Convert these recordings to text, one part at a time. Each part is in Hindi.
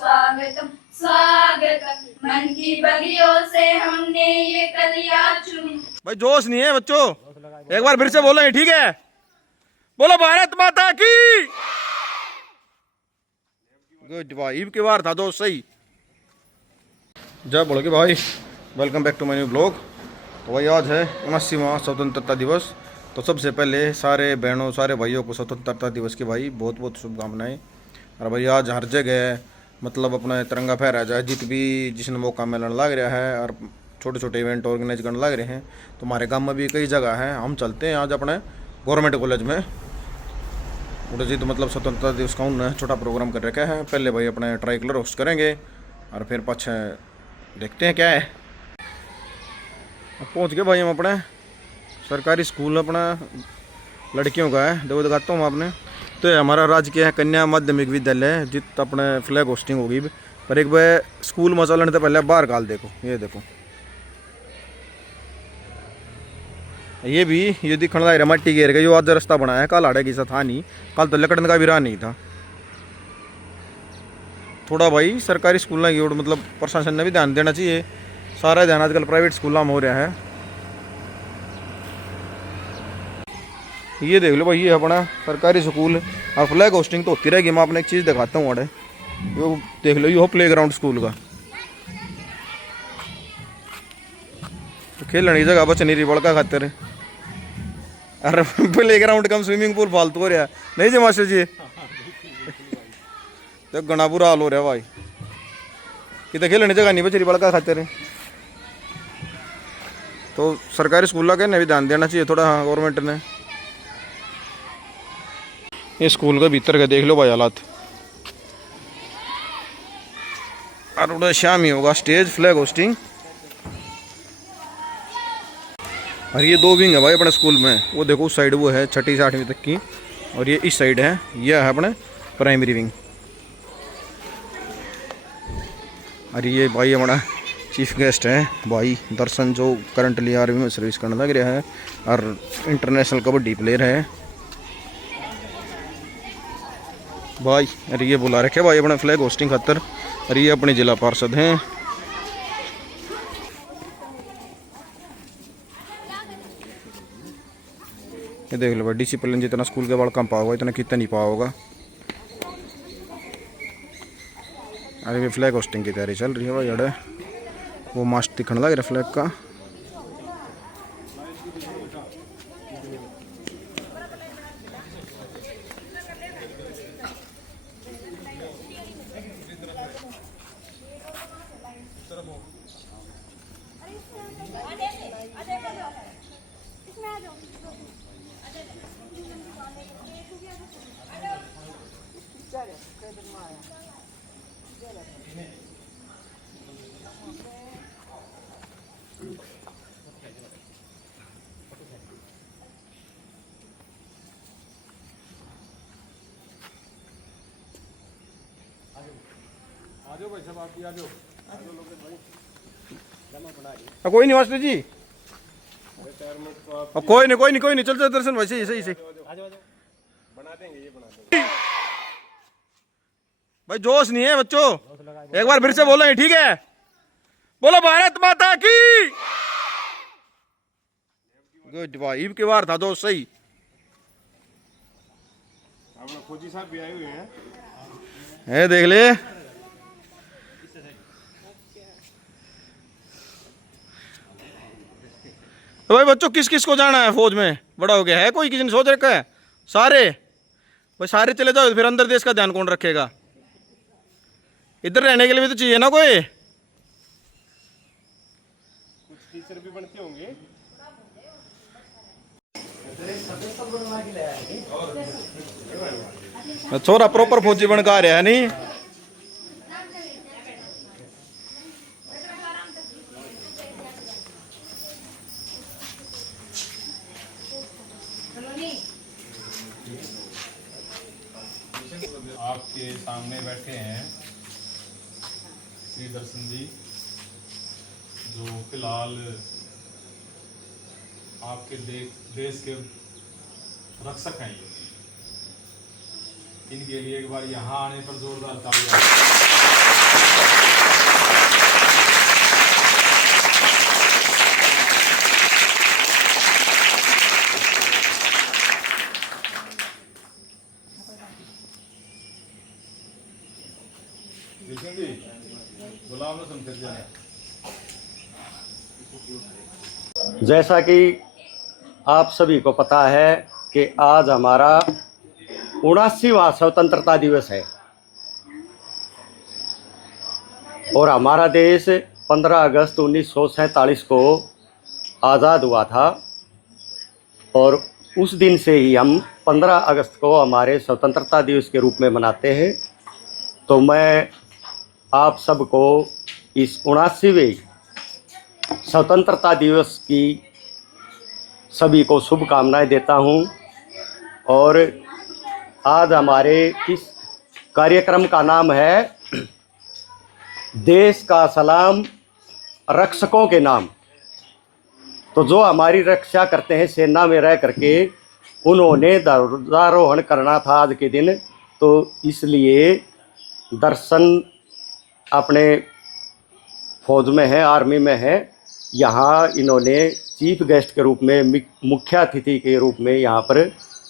स्वागतम स्वागतम। मन की बगियों से हमने ये कलियां चुनी। भाई जोश नहीं है बच्चों, एक बार फिर से बोलो, ठीक है? बोलो भारत माता की। गुड भाई, की बार था दोस्त सही। जय बोलो कि भाई, welcome back to my new blog. तो भाई आज है 79वां स्वतंत्रता दिवस। तो सबसे पहले सारे बहनों सारे भाइयों को स्वतंत्रता दिवस की भाई बहुत बहुत शुभकामनाएं। और भाई आज हर जगह मतलब अपना तिरंगा फहराया जाए, जित भी जिसने मौका मिलने लग रहा है और छोटे छोटे इवेंट ऑर्गेनाइज करने लग रहे हैं। तो हमारे गांव में भी कई जगह हैं, हम चलते हैं आज अपने गवर्नमेंट कॉलेज में उधर जी। तो मतलब स्वतंत्रता दिवस का उन्होंने छोटा प्रोग्राम कर रखा है। पहले भाई अपने ट्राई कलर होस्ट करेंगे और फिर पाछे देखते हैं क्या है। पहुँच गए भाई हम अपने सरकारी स्कूल, अपना लड़कियों का है, देखो दिखाता हूँ आपने। तो ये हमारा राजकीय कन्या माध्यमिक विद्यालय जित अपने फ्लैग होस्टिंग होगी। पर एक बार स्कूल में चलने से पहले बाहर काल देखो, ये देखो ये भी ये दिखने लग रहा मट्टी घेर के जो आज रास्ता बनाया है। कल आड़े की सा था नहीं, कल तो लकड़न का भी राह नहीं था। थोड़ा भाई सरकारी स्कूलों की ओर मतलब प्रशासन ने भी ध्यान देना चाहिए। सारा ध्यान आजकल प्राइवेट स्कूलों में हो रहा है। ये देख लो भाई, ये अपना सरकारी स्कूल और फ्लैग होस्टिंग तो होती रहेगी। मैं आपने एक चीज़ दिखाता हूँ अड़े, यो देख लो, ये प्ले ग्राउंड स्कूल का। खेलने की जगह बच नहीं रही बड़का खातिर। अरे प्ले ग्राउंड कम स्विमिंग पूल फालतू हो रहा है नहीं जी मास्टर जी। तो घना बुरा हाल हो रहा भाई, कितने खेलने जगह नहीं बच रही बड़का खातिर। तो सरकारी स्कूलों के ने भी ध्यान देना चाहिए थोड़ा। हाँ गवर्नमेंट ने ये स्कूल के भीतर का देख लो भाई हालात। और उधर शाम ही होगा स्टेज फ्लैग होस्टिंग। और ये दो विंग है भाई अपने स्कूल में, वो देखो उस साइड वो है 6ठी से 8वीं तक की, और ये इस साइड है, यह है अपने प्राइमरी विंग। और ये भाई हमारा चीफ गेस्ट है भाई दर्शन, जो करंटली आर्मी में सर्विस करने लग रहा है और इंटरनेशनल कबड्डी प्लेयर है भाई। अरे ये बुला रखे भाई अपने फ्लैग होस्टिंग खातर। और ये अपने जिला पार्षद हैं। ये देख लो भाई, डिसिप्लिन जितना स्कूल के बाल कम पाओ होगा इतना कितना नहीं पाओ होगा। अरे ये फ्लैग होस्टिंग की तैयारी चल रही है भाई। अड़े वो मास्ट दिखने लग रहा फ्लैग का। कोई नहीं मास्टर जी, अब कोई नहीं चलते दर्शन भाई, सही सही बना देंगे, ये बना देंगे भाई। जोश नहीं है बच्चों, एक बार फिर से बोलो, ठीक है? बोलो भारत माता की। गुड भाई, की बार था दोस्त सही। फौजी साहब भी आए हुए हैं, देख ले। तो भाई बच्चों किस किस को जाना है फौज में? बड़ा हो गया है कोई, किसी ने सोच रखा है? सारे भाई सारे चले जाओ, फिर अंदर देश का ध्यान कौन रखेगा? इधर रहने के लिए भी तो चाहिए ना कोई। कुछ टीचर भी बनते होंगे। छोरा प्रॉपर फौजी बन का रहा है नहीं। आपके सामने बैठे हैं श्री दर्शन जी, जो फिलहाल आपके देश के रक्षक हैं। ये इनके लिए एक बार यहाँ आने पर जोरदार तालियां। जैसा कि आप सभी को पता है कि आज हमारा 79वां स्वतंत्रता दिवस है और हमारा देश 15 अगस्त 1947 को आज़ाद हुआ था और उस दिन से ही हम 15 अगस्त को हमारे स्वतंत्रता दिवस के रूप में मनाते हैं। तो मैं आप सबको इस 79वें स्वतंत्रता दिवस की सभी को शुभकामनाएं देता हूं। और आज हमारे इस कार्यक्रम का नाम है देश का सलाम रक्षकों के नाम। तो जो हमारी रक्षा करते हैं सेना में रह करके, उन्होंने ध्वजारोहण करना था आज के दिन, तो इसलिए दर्शन अपने फौज में है, आर्मी में है, यहाँ इन्होंने चीफ गेस्ट के रूप में, मुख्य अतिथि के रूप में यहाँ पर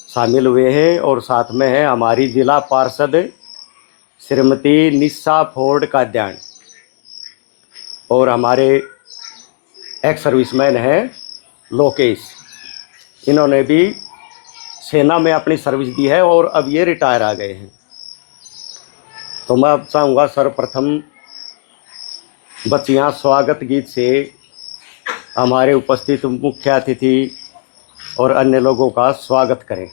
शामिल हुए हैं। और साथ में है हमारी जिला पार्षद श्रीमती निशा फोर्ड काद्यान और हमारे एक्स सर्विसमैन हैं लोकेश। इन्होंने भी सेना में अपनी सर्विस दी है और अब ये रिटायर आ गए हैं। तो मैं अब चाहूँगा सर्वप्रथम बच्चियाँ स्वागत गीत से हमारे उपस्थित मुख्य अतिथि और अन्य लोगों का स्वागत करें।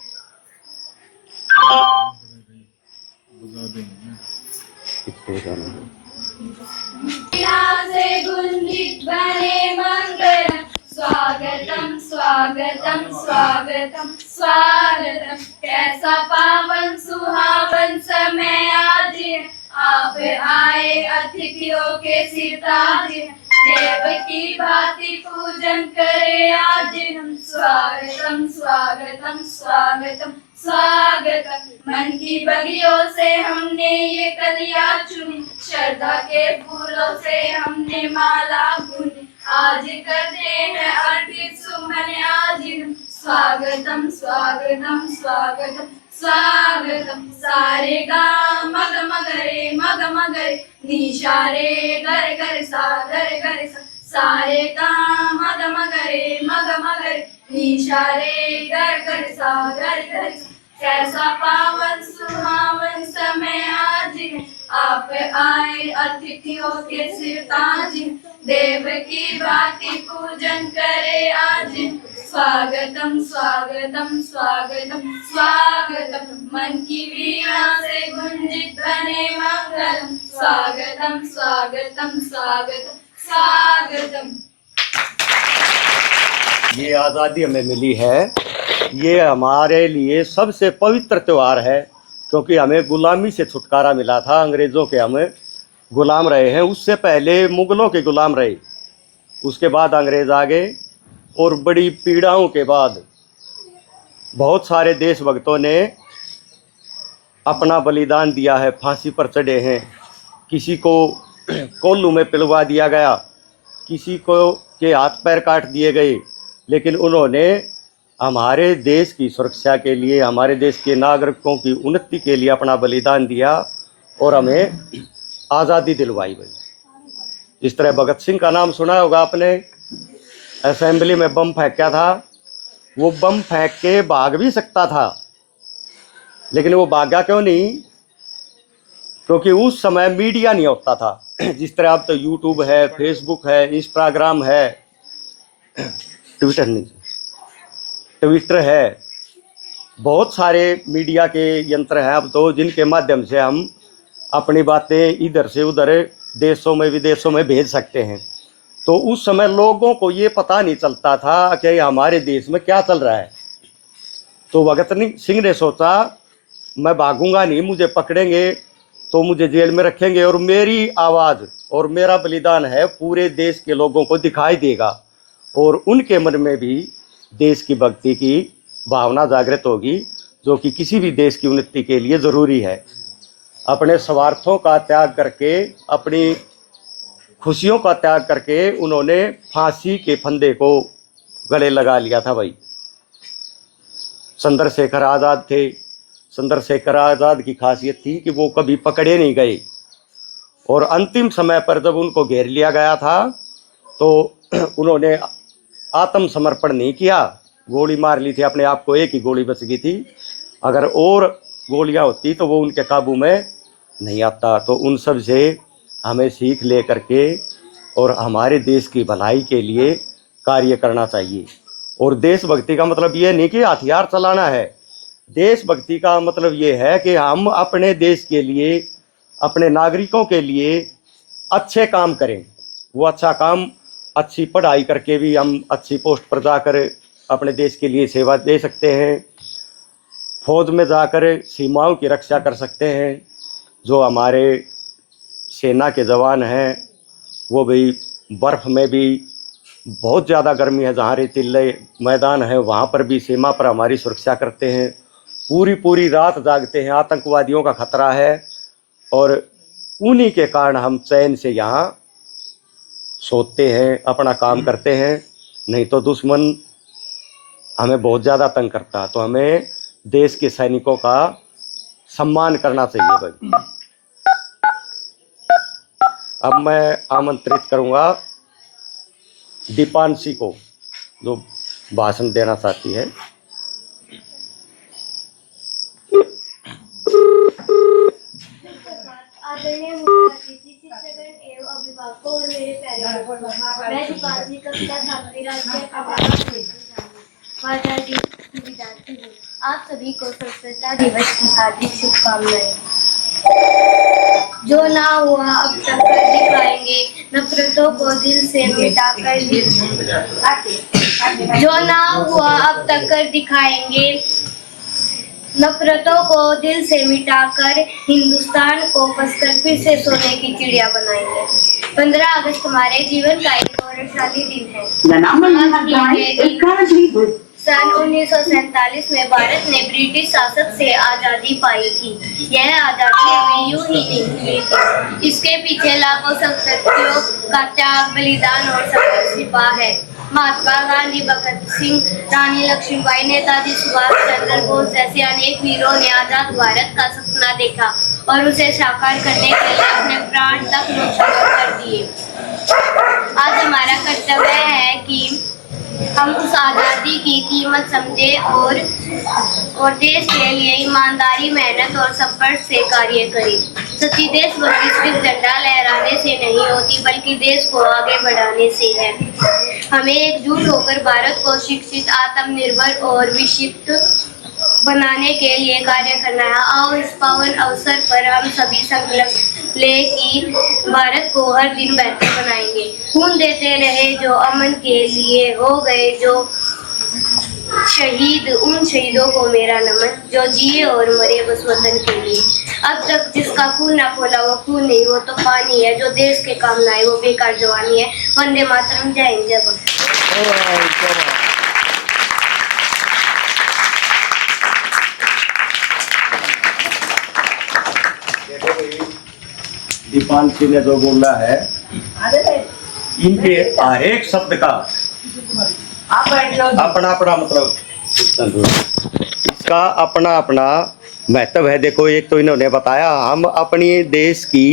से गुंजित बने मंगलम, स्वागतम स्वागतम स्वागतम स्वागतम। कैसा पावन सुहावन समय आज है, आप आए अतिथियों के सिर ताज है। देव की भांति पूजन करे आज हम, स्वागतम स्वागतम स्वागतम स्वागतम। मन की बगियों से हमने ये कलियां चुनी, श्रद्धा के फूलों से हमने माला बुनी। आज करते हैं अर्पित सुमन आज हम, स्वागतम स्वागतम स्वागतम स्वागतम। सारे गा मग मगरे मग मगरे, निशा रे गर गर सा गर गर सा। सारे गा मग मगरे मग मगरे, निशा रे गर गर सा गर गर सा। कैसा पावन सुहावन समय आज है, आप आए अतिथियों के सिर ताज। देव की भांति पूजन करे आज, स्वागतम स्वागतम स्वागतम स्वागतम। मन की वीणा से गुंजित बने मंगलम, स्वागतम स्वागतम स्वागतम स्वागतम। ये आज़ादी हमें मिली है, ये हमारे लिए सबसे पवित्र त्यौहार है, क्योंकि हमें गुलामी से छुटकारा मिला था। अंग्रेज़ों के हम गुलाम रहे हैं, उससे पहले मुग़लों के गुलाम रहे, उसके बाद अंग्रेज़ आ गए और बड़ी पीड़ाओं के बाद बहुत सारे देशभक्तों ने अपना बलिदान दिया है, फांसी पर चढ़े हैं। किसी को कोल्लू में पिलवा दिया गया, किसी को के हाथ पैर काट दिए गए, लेकिन उन्होंने हमारे देश की सुरक्षा के लिए, हमारे देश के नागरिकों की उन्नति के लिए अपना बलिदान दिया और हमें आज़ादी दिलवाई गई। जिस तरह भगत सिंह का नाम सुना होगा आपने, असेंबली में बम फेंका था, वो बम फेंक के भाग भी सकता था, लेकिन वो भागा क्यों नहीं? क्योंकि उस समय मीडिया नहीं होता था। जिस तरह अब तो यूट्यूब है, फेसबुक है, इंस्टाग्राम है, ट्विटर है, बहुत सारे मीडिया के यंत्र हैं अब तो, जिनके माध्यम से हम अपनी बातें इधर से उधर देशों में विदेशों में भेज सकते हैं। तो उस समय लोगों को ये पता नहीं चलता था कि हमारे देश में क्या चल रहा है। तो भगत सिंह ने सोचा, मैं भागूंगा नहीं, मुझे पकड़ेंगे तो मुझे जेल में रखेंगे और मेरी आवाज़ और मेरा बलिदान है पूरे देश के लोगों को दिखाई देगा और उनके मन में भी देश की भक्ति की भावना जागृत होगी, जो कि किसी भी देश की उन्नति के लिए ज़रूरी है। अपने स्वार्थों का त्याग करके, अपनी खुशियों का त्याग करके उन्होंने फांसी के फंदे को गले लगा लिया था। भाई चंद्रशेखर आज़ाद थे। चंद्रशेखर आज़ाद की खासियत थी कि वो कभी पकड़े नहीं गए और अंतिम समय पर जब उनको घेर लिया गया था तो उन्होंने आत्मसमर्पण नहीं किया, गोली मार ली थी अपने आप को, एक ही गोली बच गई थी। अगर और गोलियां होती तो वो उनके काबू में नहीं आता। तो उन सब से हमें सीख ले करके और हमारे देश की भलाई के लिए कार्य करना चाहिए। और देशभक्ति का मतलब ये नहीं कि हथियार चलाना है। देशभक्ति का मतलब ये है कि हम अपने देश के लिए, अपने नागरिकों के लिए अच्छे काम करें। वो अच्छा काम अच्छी पढ़ाई करके भी हम अच्छी पोस्ट पर जाकर अपने देश के लिए सेवा दे सकते हैं। फौज में जाकर सीमाओं की रक्षा कर सकते हैं। जो हमारे सेना के जवान हैं वो भी बर्फ़ में भी, बहुत ज़्यादा गर्मी है, जहाँ रेतीले मैदान है वहाँ पर भी सीमा पर हमारी सुरक्षा करते हैं। पूरी रात जागते हैं, आतंकवादियों का खतरा है और उन्हीं के कारण हम चैन से यहाँ सोते हैं, अपना काम करते हैं। नहीं तो दुश्मन हमें बहुत ज़्यादा तंग करता। तो हमें देश के सैनिकों का सम्मान करना चाहिए भाई। अब मैं आमंत्रित करूंगा दीपांशी को, जो भाषण देना चाहती है। आदरणीय मुख्य अतिथि, शिक्षकगण एवं अभिभावकों और मेरे प्यारे बच्चों, मैं दीपांशी कविता सातवीं राज्य विद्यार्थी हूँ। आप सभी को स्वतंत्रता दिवस की हार्दिक शुभकामनाएं। जो ना हुआ अब तक कर दिखाएंगे, नफरतों को दिल से मिटाकर। जो ना हुआ अब तक कर दिखाएंगे, नफरतों को दिल से मिटाकर हिंदुस्तान को कसकर फिर से सोने की चिड़िया बनाएंगे। 15 अगस्त हमारे जीवन का एक गौरवशाली दिन है। सन 1947 में भारत ने ब्रिटिश शासक से आजादी पाई थी। यह आजादी हमें यूं ही नहीं मिली थी, इसके पीछे लाखों सत्याग्रहियों का त्याग, बलिदान और संघर्ष छिपा है। महात्मा गांधी, भगत सिंह, रानी लक्ष्मीबाई, नेताजी सुभाष चंद्र बोस जैसे अनेक वीरों ने आजाद भारत का सपना देखा और उसे साकार करने के लिए अपने प्राण तक न्यौछावर कर दिए। आज हमारा कर्तव्य है कि हम उस आज़ादी की कीमत समझें और देश के लिए ईमानदारी, मेहनत और सब्र से कार्य करें। सच्ची देशभक्ति सिर्फ झंडा लहराने से नहीं होती, बल्कि देश को आगे बढ़ाने से है। हमें एकजुट होकर भारत को शिक्षित, आत्मनिर्भर और विकसित बनाने के लिए कार्य करना है। आओ इस पावन अवसर पर हम सभी संकल्प ले कि भारत को हर दिन बेहतर बनाएंगे। खून देते रहे जो अमन के लिए, हो गए जो शहीद, उन शहीदों को मेरा नमन, जो जिए और मरे बस वतन के लिए। अब तक जिसका खून ना खोला वो खून नहीं, वो तो पानी है। जो देश के काम ना आए वो बेकार जवानी है। वंदे मातरम, जय हिंद, जय भारत। दीपांशी ने जो बोला है, इनके हर एक शब्द का अपना अपना मतलब, इसका अपना अपना महत्व है। देखो, एक तो इन्होंने बताया हम अपनी देश की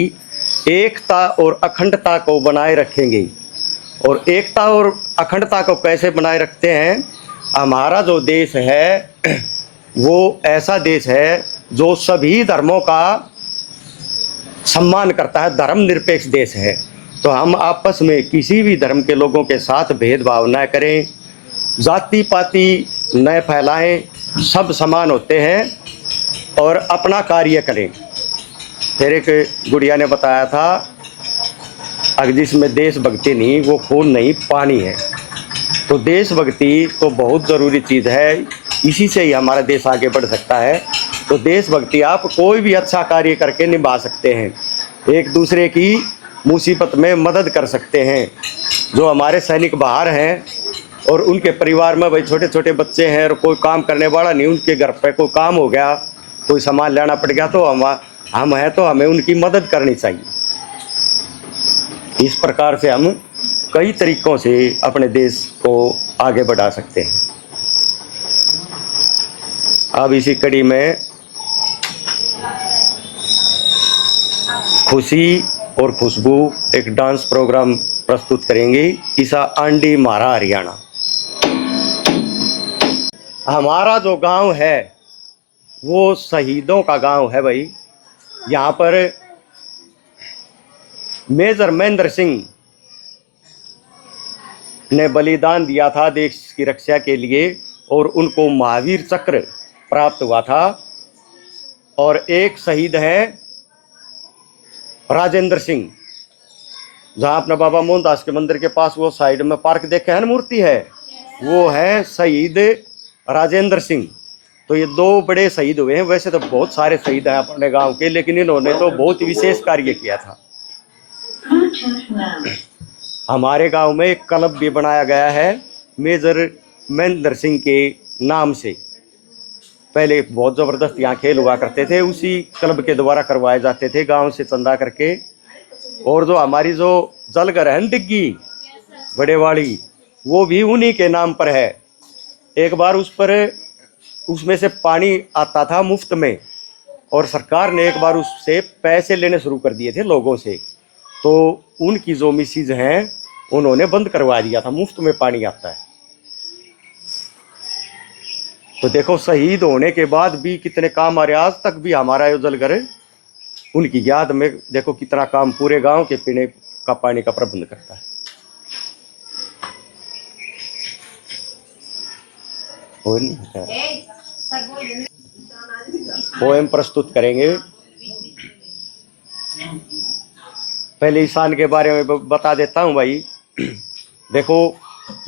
एकता और अखंडता को बनाए रखेंगे। और एकता और अखंडता को कैसे बनाए रखते हैं? हमारा जो देश है वो ऐसा देश है जो सभी धर्मों का सम्मान करता है, धर्मनिरपेक्ष देश है। तो हम आपस में किसी भी धर्म के लोगों के साथ भेदभाव न करें, जाति पाति न फैलाएं, सब समान होते हैं और अपना कार्य करें। फिर एक गुड़िया ने बताया था, अगर जिसमें देशभक्ति नहीं वो खून नहीं, पानी है। तो देशभक्ति तो बहुत ज़रूरी चीज़ है, इसी से ही हमारा देश आगे बढ़ सकता है। तो देशभक्ति आप कोई भी अच्छा कार्य करके निभा सकते हैं, एक दूसरे की मुसीबत में मदद कर सकते हैं। जो हमारे सैनिक बाहर हैं और उनके परिवार में भाई छोटे छोटे बच्चे हैं और कोई काम करने वाला नहीं, उनके घर पे कोई काम हो गया, कोई सामान लेना पड़ गया, तो हम हैं तो हमें उनकी मदद करनी चाहिए। इस प्रकार से हम कई तरीक़ों से अपने देश को आगे बढ़ा सकते हैं। अब इसी कड़ी में खुशी और खुशबू एक डांस प्रोग्राम प्रस्तुत करेंगे ईसा आंडी मारा हरियाणा। हमारा जो गांव है वो शहीदों का गांव है भाई। यहाँ पर मेजर महेंद्र सिंह ने बलिदान दिया था देश की रक्षा के लिए और उनको महावीर चक्र प्राप्त हुआ था। और एक शहीद है राजेंद्र सिंह, जहाँ अपना बाबा मोहनदास के मंदिर के पास वो साइड में पार्क देखे है ना मूर्ति है, वो है शहीद राजेंद्र सिंह। तो ये दो बड़े शहीद हुए हैं। वैसे तो बहुत सारे शहीद हैं अपने गांव के, लेकिन इन्होंने तो बहुत विशेष कार्य किया था। हमारे गांव में एक क्लब भी बनाया गया है मेजर महेंद्र सिंह के नाम से। पहले बहुत ज़बरदस्त यहाँ खेल हुआ करते थे, उसी क्लब के द्वारा करवाए जाते थे गांव से चंदा करके। और जो हमारी जो जलघर है डिग्गी बड़े वाली, वो भी उन्हीं के नाम पर है। एक बार उसमें से पानी आता था मुफ्त में, और सरकार ने एक बार उससे पैसे लेने शुरू कर दिए थे लोगों से। तो उनकी जो मिसेज हैं उन्होंने बंद करवा दिया था, मुफ्त में पानी आता है। तो देखो शहीद होने के बाद भी कितने काम आ रहे। आज तक भी हमारा ये जलघर उनकी याद में देखो कितना काम पूरे गांव के पीने का पानी का प्रबंध करता है। पोएम प्रस्तुत करेंगे। पहले ईशान के बारे में बता देता हूं भाई। देखो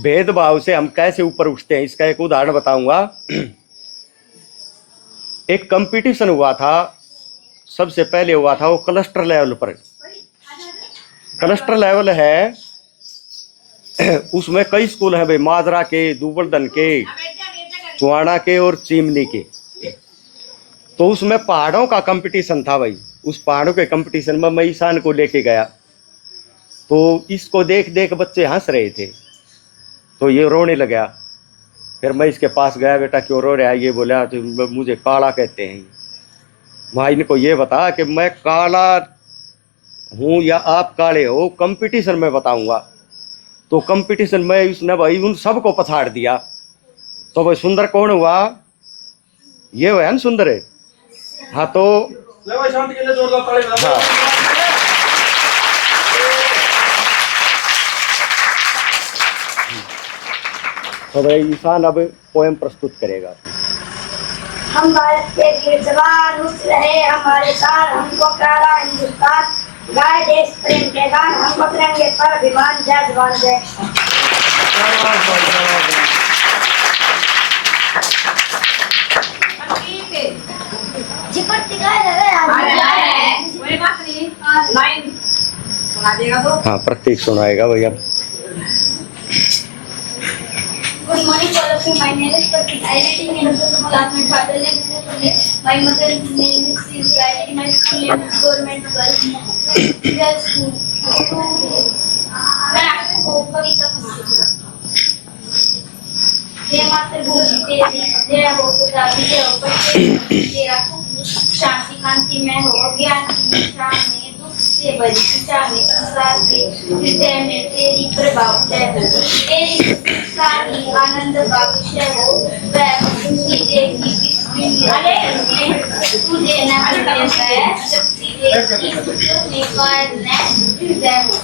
भेदभाव से हम कैसे ऊपर उठते हैं इसका एक उदाहरण बताऊंगा। एक कंपटीशन हुआ था, सबसे पहले हुआ था वो क्लस्टर लेवल पर। क्लस्टर लेवल है, उसमें कई स्कूल हैं भाई, माजरा के, दुबलदन के, चुआना के और चिमनी के। तो उसमें पहाड़ों का कंपटीशन था भाई। उस पहाड़ों के कंपटीशन में मैं ईशान को लेके गया। तो इसको देख देख बच्चे हंस रहे थे, तो ये रोने लगा। फिर मैं इसके पास गया, बेटा क्यों रो रहा है? ये बोला तो मुझे काला कहते हैं। भाई इनको ये बता कि मैं काला हूँ या आप काले हो, कंपटीशन में बताऊंगा। तो कंपटीशन में उसने भाई उन सबको पछाड़ दिया। तो भाई सुंदर कौन हुआ? ये है ना सुंदर है। हाँ तो हाँ तो भाई ईशान अब पोएम प्रस्तुत करेगा। हम भारत के वीर जवान उस रहे हमारे साथ, हमको प्यारा हिंदुस्तान, गाए देश प्रेम के गान, हम बकरेंगे पर अभिमान, जय जवान जय। हाँ प्रत्येक सुनाएगा भैया। Good morning all of you. My name is Pratik. I read in class. My father name is Puneet. My mother name is Sylvia. I read my school name is Government Girls School. मैं आपको कविता पढ़ूंगा। जय मातृभूमि तेरी, जय हो पिताजी, जय हो बच्चे तेरा, शांति कांति में हो ज्ञान की शान में, दुख से भरी शिक्षा में संसार के हृदय में तेरी प्रभाव है। तेरी सारी आनंद का विषय हो, वह खुशी देगी तुझे न है, शक्ति देगी तुझे कायम न हृदय हो।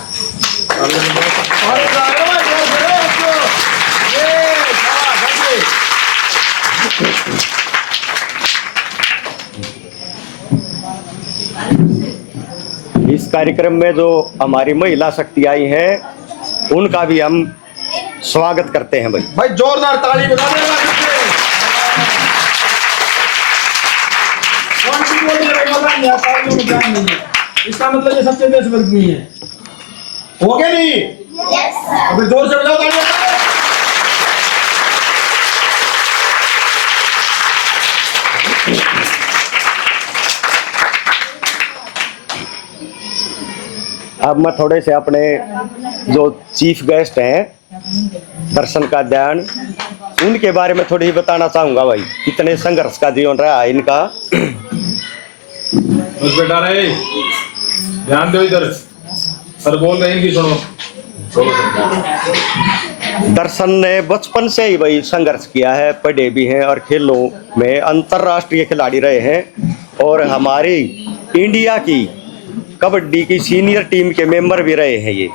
इस कार्यक्रम में जो हमारी महिला शक्ति आई है उनका भी हम स्वागत करते हैं भाई। भाई जोरदार ताली बजा देना। इसका मतलब ये सच्चे देशभक्ति है। हो गया नहीं? अभी जोर से बजाओ ताली। अब मैं थोड़े से अपने जो चीफ गेस्ट हैं दर्शन का ध्यान, उनके बारे में थोड़ी ही बताना चाहूंगा भाई। कितने संघर्ष का जीवन रहा है इनका। बस बेटा रे ध्यान दो, इधर सर बोल रहे हैं इनकी सुनो। दर्शन ने बचपन से ही भाई संघर्ष किया है, पढ़े भी हैं और खेलों में अंतर्राष्ट्रीय खिलाड़ी रहे हैं और हमारी इंडिया की कबड्डी की सीनियर टीम के मेंबर भी रहे हैं ये।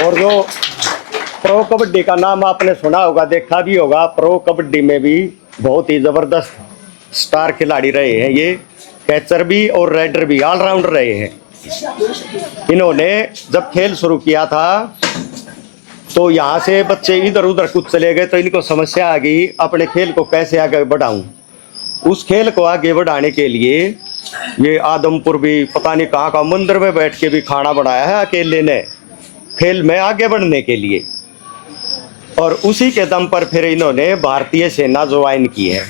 और जो प्रो कबड्डी का नाम आपने सुना होगा, देखा भी होगा, प्रो कबड्डी में भी बहुत ही जबरदस्त स्टार खिलाड़ी रहे हैं ये, कैचर भी और राइडर भी, ऑलराउंडर रहे हैं। इन्होंने जब खेल शुरू किया था तो यहाँ से बच्चे इधर उधर कुछ चले गए, तो इनको समस्या आ गई अपने खेल को कैसे आगे बढ़ाऊं। उस खेल को आगे बढ़ाने के लिए ये आदमपुर भी पता नहीं कहाँ का मंदिर में बैठ के भी खाना बनाया है अकेले ने, खेल में आगे बढ़ने के लिए। और उसी के दम पर फिर इन्होंने भारतीय सेना ज्वाइन की है।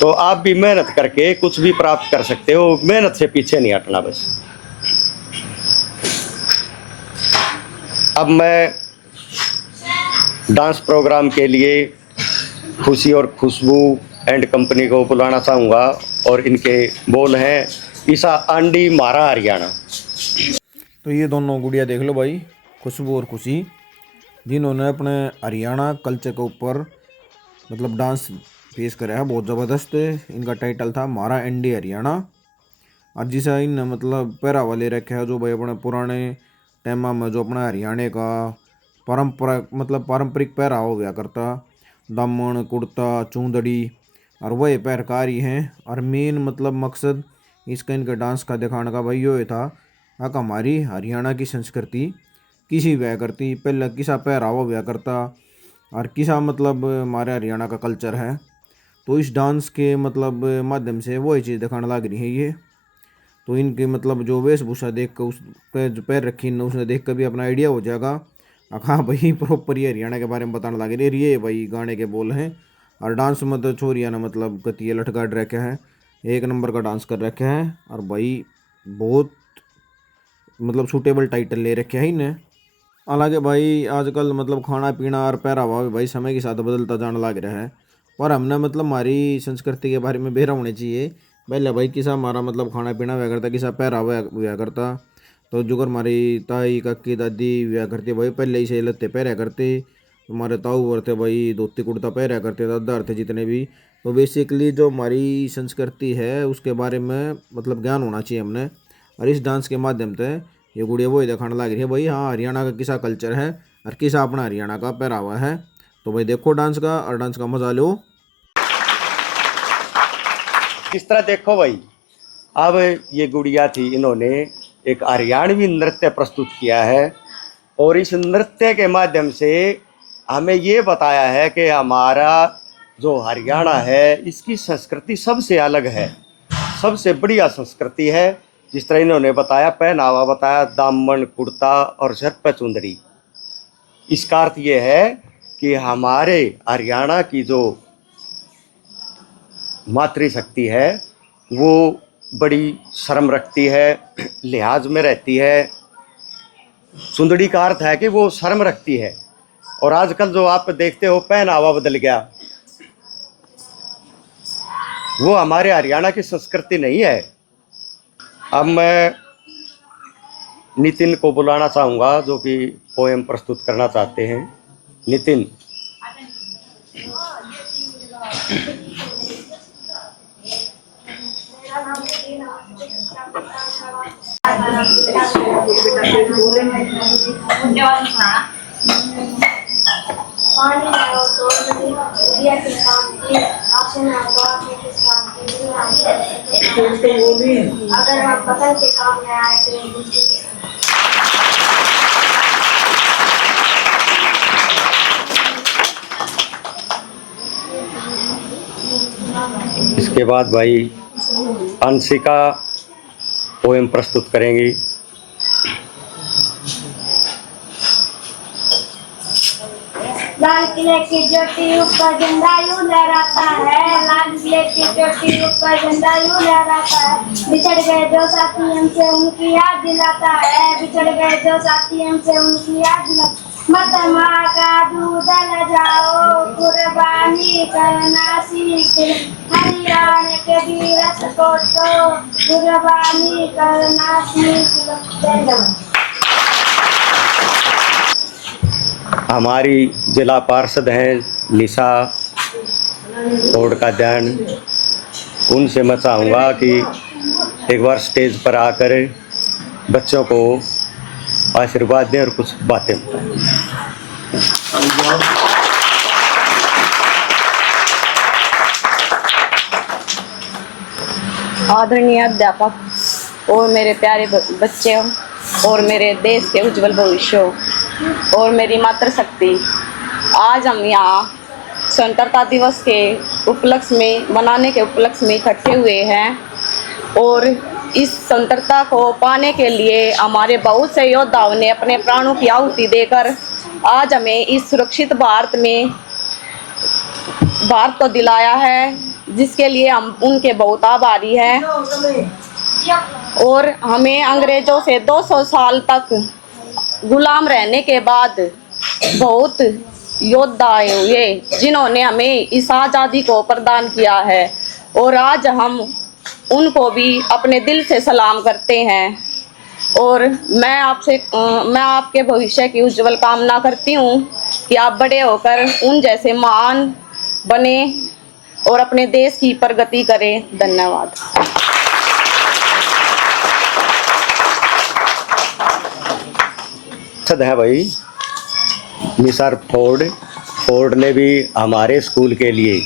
तो आप भी मेहनत करके कुछ भी प्राप्त कर सकते हो, मेहनत से पीछे नहीं हटना बस। अब मैं डांस प्रोग्राम के लिए खुशी और खुशबू एंड कंपनी को बुलाना चाहूँगा और इनके बोल हैं ईसा आंडी मारा हरियाणा। तो ये दोनों गुड़िया देख लो भाई, खुशबू और खुशी, जिन्होंने अपने हरियाणा कल्चर के ऊपर मतलब डांस पेश करा है, बहुत ज़बरदस्त। इनका टाइटल था मारा एंडी हरियाणा। और जिसे इन मतलब पहरावा ले रखा है जो भाई अपने पुराने टाइम में जो अपना हरियाणा का पारंपरिक पहरावा हुआ करता, दामन कुर्ता चूंदड़ी, और वही पैरकारी हैं। और मेन मतलब मकसद इसका इनके डांस का दिखाने का भाई ये था कि हमारी हरियाणा की संस्कृति किसी हुआ करती, पहले किसा पहरावा हुआ करता और किसा मतलब हमारे हरियाणा का कल्चर है। तो इस डांस के मतलब माध्यम से वही चीज़ दिखाने लग रही है ये। तो इनकी मतलब जो वेशभूषा देख कर उस पैर जो पैर रखी न उसने देख कर भी अपना आइडिया हो जाएगा। हाँ भाई प्रॉपर ये हरियाणा के बारे में बताने लगे रे, ये भाई गाने के बोल हैं। और डांस में तो छोरिया ना मतलब गति लटकाट रखे हैं, एक नंबर का डांस कर रखे हैं। और भाई बहुत मतलब सूटेबल टाइटल ले रखे हैं इन्हें। हालांकि भाई आजकल मतलब खाना पीना और पहरावा भी भाई समय के साथ बदलता जाने लग रहा है, पर हमने मतलब हमारी संस्कृति के बारे में बेरा होने चाहिए। पहले भाई किसा हमारा मतलब खाना पीना हुआ करता, किसा पहरावा हुआ करता। तो जुगर हमारी ताई काकी दादी हुआ करती भाई पहले ही से लत्ते पहरा करते, हमारे ताऊ वर भाई धोती कुर्ता पहरा करते, दादा थे जितने भी। तो बेसिकली जो हमारी संस्कृति है उसके बारे में मतलब ज्ञान होना चाहिए हमने। और इस डांस के माध्यम से ये गुड़िया वही दिखाने लग रही है भाई, हाँ हरियाणा का किसा कल्चर है और किसा अपना हरियाणा का पहरावा है। तो भाई देखो डांस का और डांस का मजा लो। इस तरह देखो भाई, अब ये गुड़िया थी, इन्होंने एक हरियाणवी नृत्य प्रस्तुत किया है और इस नृत्य के माध्यम से हमें ये बताया है कि हमारा जो हरियाणा है इसकी संस्कृति सबसे अलग है, सबसे बढ़िया संस्कृति है। जिस तरह इन्होंने बताया, पहनावा बताया, दामन कुर्ता और सर पे चुंदड़ी। इसका अर्थ ये है कि हमारे हरियाणा की जो मातृशक्ति है वो बड़ी शर्म रखती है, लिहाज में रहती है। चुंदड़ी का अर्थ है कि वो शर्म रखती है। और आजकल जो आप देखते हो पहनावा बदल गया, वो हमारे हरियाणा की संस्कृति नहीं है। अब मैं नितिन को बुलाना चाहूँगा जो कि पोएम प्रस्तुत करना चाहते हैं। नितिन। पानी लाओ तो दिया के काम की राशन आपको आपने किस काम की अगर आप फसल के काम में आए तो इसके बाद भाई अंशिका पोएम प्रस्तुत करेंगी। लाल किले की ज्योति ऊपर झंडा यूं लहराता है, लाल किले की ज्योति ऊपर झंडा यूं लहराता है। बिछड़ गए जो साथी हमसे उनकी याद दिलाता है, बिछड़ गए जो साथी हमसे उनकी याद दिलाता है। मत माँ का दूध न जाओ, कुर्बानी करना सीख लो। हरियाणा के वीरस को तो कुर्बानी करना सीख लो। धन्यवाद। हमारी जिला पार्षद हैं निशा बोर्ड का ध्यान, उनसे मैं चाहूँगा कि एक बार स्टेज पर आकर बच्चों को आशीर्वाद दें और कुछ बातें बताएं। आदरणीय अध्यापक और मेरे प्यारे बच्चे और मेरे देश के उज्जवल भविष्य और मेरी मातृशक्ति, आज हम यहाँ स्वतंत्रता दिवस के उपलक्ष्य में मनाने के उपलक्ष्य में इकट्ठे हुए हैं और इस स्वतंत्रता को पाने के लिए हमारे बहुत से योद्धाओं ने अपने प्राणों की आहुति देकर आज हमें इस सुरक्षित भारत को दिलाया है, जिसके लिए हम उनके बहुत आभारी हैं। और हमें अंग्रेजों से 200 साल तक गुलाम रहने के बाद बहुत योद्धा हुए जिन्होंने हमें इस आज़ादी को प्रदान किया है और आज हम उनको भी अपने दिल से सलाम करते हैं। और मैं आपके भविष्य की उज्जवल कामना करती हूँ कि आप बड़े होकर उन जैसे महान बने और अपने देश की प्रगति करें। धन्यवाद। है भाई मिस्टर फोर्ड ने भी हमारे स्कूल के लिए,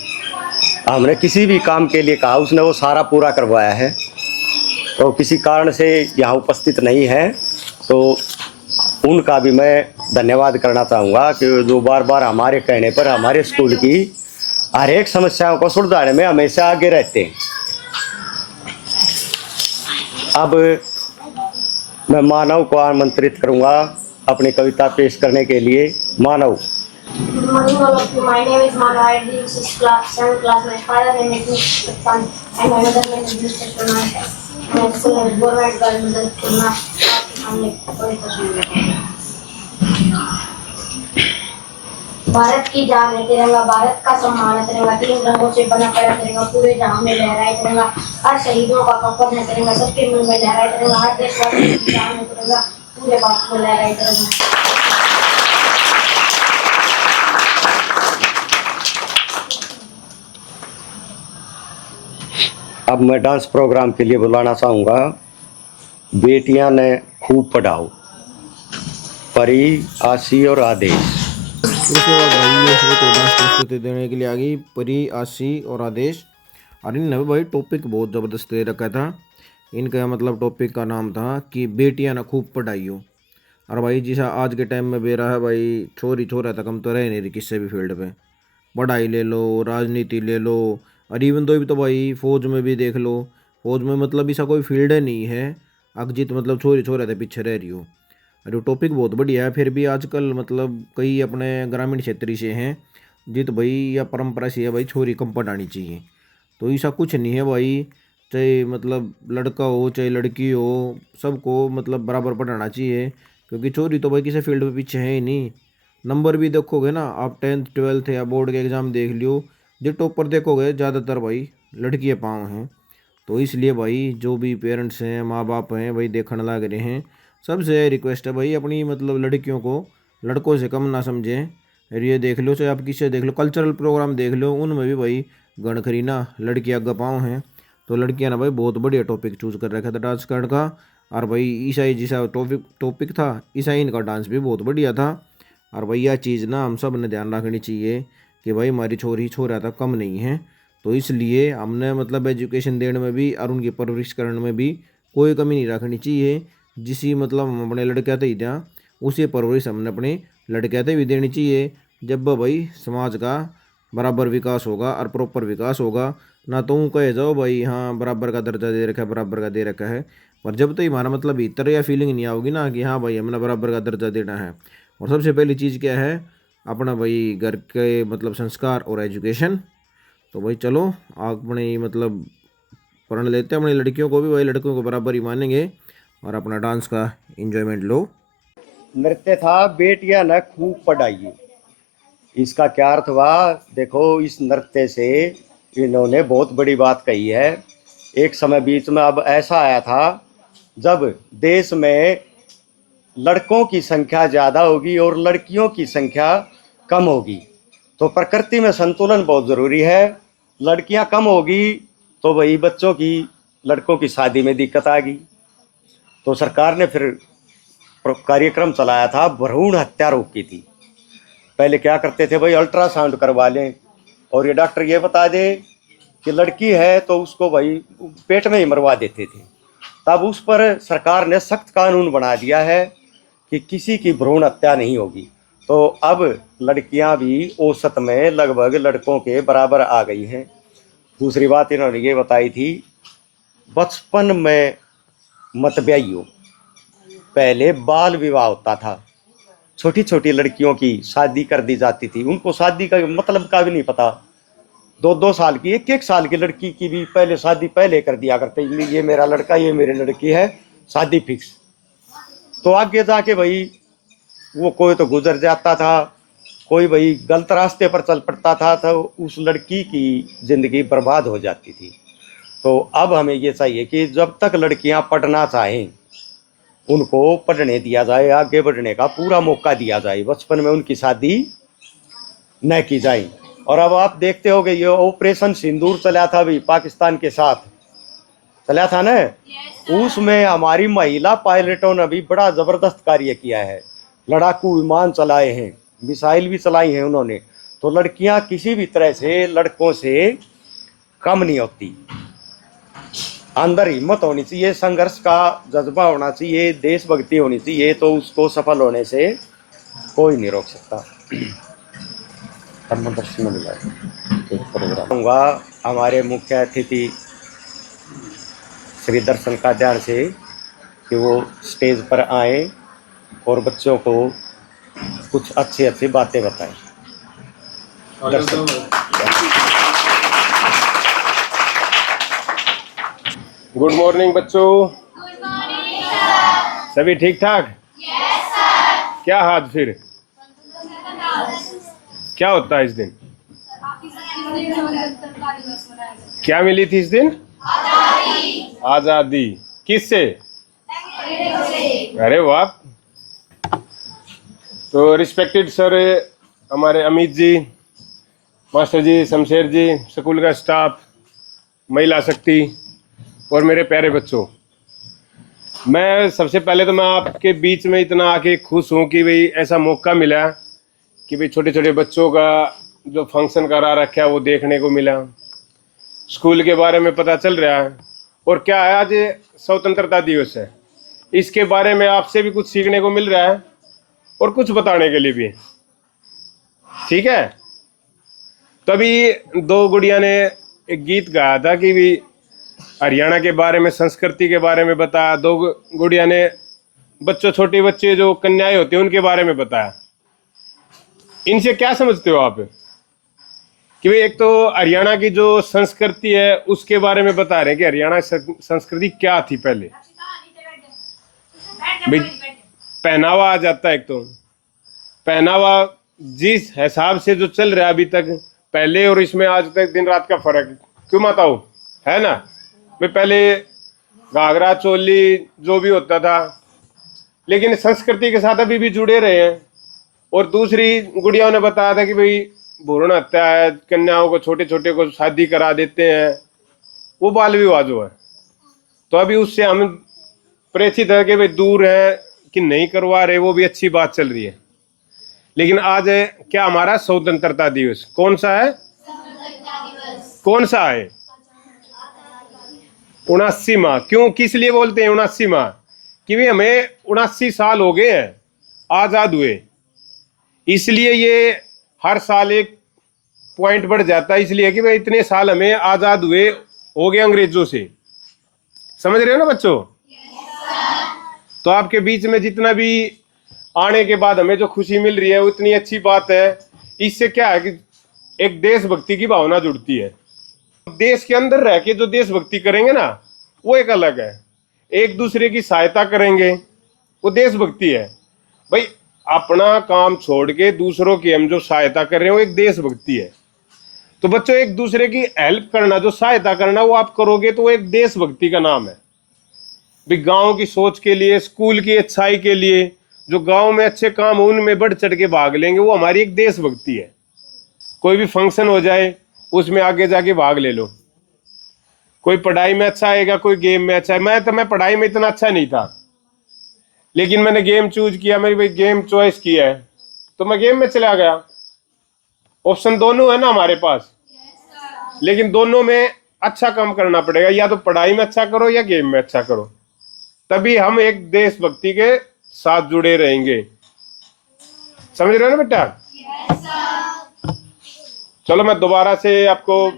हमने किसी भी काम के लिए कहा उसने वो सारा पूरा करवाया है। तो किसी कारण से यहाँ उपस्थित नहीं है तो उनका भी मैं धन्यवाद करना चाहूँगा कि जो बार बार हमारे कहने पर हमारे स्कूल की हर एक समस्याओं को सुलझाने में हमेशा आगे रहते हैं। अब मैं मानव को आमंत्रित करूँगा अपनी कविता पेश करने के लिए। मानव। Good morning all of you. My name is Manav. I am in 6th class, 7th class. My father name is Mr. Pan and my mother name is Mr. Shona. My school name is Government Girls Middle School. हमने कविता सुनी। भारत की जान है तिरंगा, भारत का सम्मान है तिरंगा, 3 रंगों से बना पड़ा तिरंगा, पूरे जहां में लहराए तिरंगा, हर शहीदों का कफन है तिरंगा, सबके मुंह में लहराए तिरंगा, हर देशवासी की जान है तिरंगा, पूरे भारत में लहराए तिरंगा। अब मैं डांस प्रोग्राम के लिए बुलाना चाहूँगा बेटियां ने खूब पढ़ाओ, परी, आशी और आदेश। उसके बाद भाई ये तो डांस प्रस्तुति देने के लिए आ गई परी, आशी और आदेश। और इन्होंने भाई टॉपिक बहुत ज़बरदस्त दे रखा था। इनका मतलब टॉपिक का नाम था कि बेटियां ना खूब पढ़ाई हो। और भाई जैसा आज के टाइम में बेरा है भाई, छोरी छोरा तक हम तो रह नहीं रही किसी भी फील्ड पे। पढ़ाई ले लो, राजनीति ले लो, और इवन तो भी तो भाई फौज में भी देख लो, फौज में मतलब ऐसा कोई फील्ड नहीं है अगजित मतलब छोरी छोरा थे पीछे रह रही हो। अरे टॉपिक बहुत बढ़िया है। फिर भी आजकल मतलब कई अपने ग्रामीण क्षेत्र से हैं जित भाई या परंपरा से है भाई छोरी कम पढ़ानी चाहिए। तो ऐसा कुछ नहीं है भाई, चाहे मतलब लड़का हो चाहे लड़की हो, सबको मतलब बराबर पढ़ाना चाहिए। क्योंकि छोरी तो भाई किसी फील्ड में पीछे है ही नहीं। नंबर भी देखोगे ना आप 10th 12th या बोर्ड के एग्ज़ाम देख लियो, जो टॉपर देखोगे ज़्यादातर भाई लड़कियाँ पाँव हैं। तो इसलिए भाई जो भी पेरेंट्स हैं, माँ बाप हैं भाई देखने लग रहे हैं, सबसे रिक्वेस्ट है भाई अपनी मतलब लड़कियों को लड़कों से कम ना समझें। और ये देख लो चाहे आप किसे देख लो, कल्चरल प्रोग्राम देख लो, उनमें भी भाई गणखरी ना लड़कियाँ गपाँव हैं। तो लड़कियाँ ना भाई बहुत बढ़िया टॉपिक चूज़ कर रखा था डांस कार्ड का। और भाई ईसाई जैसा टॉपिक था, ईसाई इनका डांस भी बहुत बढ़िया था। और भाई यह चीज़ ना हम सब ने ध्यान रखनी चाहिए कि भाई हमारी छोरी छोरा था कम नहीं है। तो इसलिए हमने मतलब एजुकेशन देने में भी और उनकी परवरिश करने में भी कोई कमी नहीं रखनी चाहिए। जिसी मतलब हम अपने लड़के थे दें उसी परवरिश हमने अपने लड़के थे भी देनी चाहिए। जब भाई समाज का बराबर विकास होगा और प्रॉपर विकास होगा ना, तो कहे जाओ भाई हाँ बराबर का दर्जा दे रखा है, बराबर का दे रखा है, पर जब तक हमारा मतलब भीतर या फीलिंग नहीं आओगी ना कि हाँ भाई हमने बराबर का दर्जा देना है। और सबसे पहली चीज़ क्या है, अपना भाई घर के मतलब संस्कार और एजुकेशन। तो भाई चलो अपने मतलब पढ़ लेते हैं अपनी लड़कियों को भी, भाई लड़कियों को बराबर ही मानेंगे और अपना डांस का एंजॉयमेंट लो। नृत्य था बेटियां न खूब पढ़ाइए। इसका क्या अर्थ हुआ? देखो, इस नृत्य से इन्होंने बहुत बड़ी बात कही है। एक समय बीच में अब ऐसा आया था जब देश में लड़कों की संख्या ज़्यादा होगी और लड़कियों की संख्या कम होगी, तो प्रकृति में संतुलन बहुत ज़रूरी है। लड़कियां कम होगी तो वही बच्चों की, लड़कों की शादी में दिक्कत आ गई। तो सरकार ने फिर कार्यक्रम चलाया था, भ्रूण हत्या रोकी थी। पहले क्या करते थे भाई, अल्ट्रासाउंड करवा लें और ये डॉक्टर ये बता दे कि लड़की है तो उसको भाई पेट में ही मरवा देते थे। तब उस पर सरकार ने सख्त कानून बना दिया है कि किसी की भ्रूण हत्या नहीं होगी। तो अब लड़कियां भी औसत में लगभग लड़कों के बराबर आ गई हैं। दूसरी बात इन्होंने ये बताई थी, बचपन में मत ब्याइयो। पहले बाल विवाह होता था, छोटी छोटी लड़कियों की शादी कर दी जाती थी, उनको शादी का मतलब का भी नहीं पता। 2-2 साल की, 1-1 साल की लड़की की भी पहले शादी पहले कर दिया करते, ये मेरा लड़का, ये मेरी लड़की है, शादी फिक्स। तो आगे जाके भाई वो कोई तो गुजर जाता था, कोई भाई गलत रास्ते पर चल पड़ता था, तो उस लड़की की ज़िंदगी बर्बाद हो जाती थी। तो अब हमें ये चाहिए कि जब तक लड़कियां पढ़ना चाहें उनको पढ़ने दिया जाए, आगे बढ़ने का पूरा मौका दिया जाए, बचपन में उनकी शादी न की जाए। और अब आप देखते होगे ये ऑपरेशन सिंदूर चला था भी पाकिस्तान के साथ, चला था ना, उसमें हमारी महिला पायलटों ने भी बड़ा ज़बरदस्त कार्य किया है। लड़ाकू विमान चलाए हैं, मिसाइल भी चलाई हैं उन्होंने। तो लड़कियां किसी भी तरह से लड़कों से कम नहीं होती। अंदर हिम्मत होनी चाहिए, संघर्ष का जज्बा होना चाहिए, देशभक्ति होनी चाहिए, तो उसको सफल होने से कोई नहीं रोक सकता। कहूँगा हमारे मुख्य अतिथि श्री दर्शन का ध्यान से कि वो स्टेज पर आए और बच्चों को कुछ अच्छी अच्छी बातें बताएं। दर्शन। गुड मॉर्निंग बच्चों। सभी ठीक ठाक? क्या आज फिर क्या होता है इस दिन? क्या मिली थी इस दिन? आजादी। किससे? अरे वाह। तो रिस्पेक्टेड सर, हमारे अमित जी, मास्टर जी, शमशेर जी, स्कूल का स्टाफ, महिला शक्ति और मेरे प्यारे बच्चों, मैं सबसे पहले तो मैं आपके बीच में इतना आके खुश हूँ कि भाई ऐसा मौका मिला कि भाई छोटे छोटे बच्चों का जो फंक्शन करा रखा है वो देखने को मिला, स्कूल के बारे में पता चल रहा है। और क्या है, आज स्वतंत्रता दिवस है, इसके बारे में आपसे भी कुछ सीखने को मिल रहा है और कुछ बताने के लिए भी। ठीक है, तभी 2 गुड़िया ने एक गीत गाया था कि भी हरियाणा के बारे में, संस्कृति के बारे में बताया। 2 गुड़िया ने बच्चों, छोटे बच्चे जो कन्याएं होती हैं उनके बारे में बताया। इनसे क्या समझते हो आप कि भाई एक तो हरियाणा की जो संस्कृति है उसके बारे में बता रहे हैं कि हरियाणा संस्कृति क्या थी पहले। भाई पहनावा आ जाता है, एक तो पहनावा जिस हिसाब से जो चल रहा है अभी तक, पहले और इसमें आज तक दिन रात का फर्क क्यों माताओ, है ना। मैं पहले घाघरा चोली जो भी होता था, लेकिन संस्कृति के साथ अभी भी जुड़े रहे हैं। और दूसरी गुड़ियाओं ने बताया था कि भाई भ्रूण हत्या है, कन्याओं को, छोटे छोटे को शादी करा देते हैं, वो बाल विवाह जो है। तो अभी उससे हम प्रेषित है कि भाई दूर है कि नहीं करवा रहे, वो भी अच्छी बात चल रही है। लेकिन आज है क्या हमारा स्वतंत्रता दिवस, कौन सा है? कौन सा है? 79वां। क्यों, किस लिए बोलते हैं 79वां? कि भाई हमें 79 साल हो गए हैं आजाद हुए, इसलिए ये हर साल एक पॉइंट बढ़ जाता है, इसलिए कि भाई इतने साल हमें आजाद हुए हो गए अंग्रेजों से। समझ रहे हो ना बच्चों? तो आपके बीच में जितना भी आने के बाद हमें जो खुशी मिल रही है वो इतनी अच्छी बात है। इससे क्या है कि एक देशभक्ति की भावना जुड़ती है। देश के अंदर रह के जो देशभक्ति करेंगे ना, वो एक अलग है। एक दूसरे की सहायता करेंगे, वो देशभक्ति है। भाई अपना काम छोड़ के दूसरों की हम जो सहायता कर रहे हैं वो एक देशभक्ति है। तो बच्चों एक दूसरे की हेल्प करना, जो सहायता करना वो आप करोगे तो वो एक देशभक्ति का नाम है। भी गांव की सोच के लिए, स्कूल की अच्छाई के लिए, जो गांव में अच्छे काम हो उनमें बढ़ चढ़ के भाग लेंगे, वो हमारी एक देशभक्ति है। कोई भी फंक्शन हो जाए उसमें आगे जाके भाग ले लो। कोई पढ़ाई में अच्छा आएगा, कोई गेम में अच्छा है। मैं पढ़ाई में इतना अच्छा नहीं था, लेकिन मैंने गेम चूज किया, मेरी भाई गेम चॉइस किया है तो मैं गेम में चला गया। ऑप्शन दोनों है ना हमारे पास, लेकिन दोनों में अच्छा काम करना पड़ेगा। या तो पढ़ाई में अच्छा करो या गेम में अच्छा करो, तभी हम एक देशभक्ति के साथ जुड़े रहेंगे। समझ रहे हो ना बेटा? चलो मैं दोबारा से आपको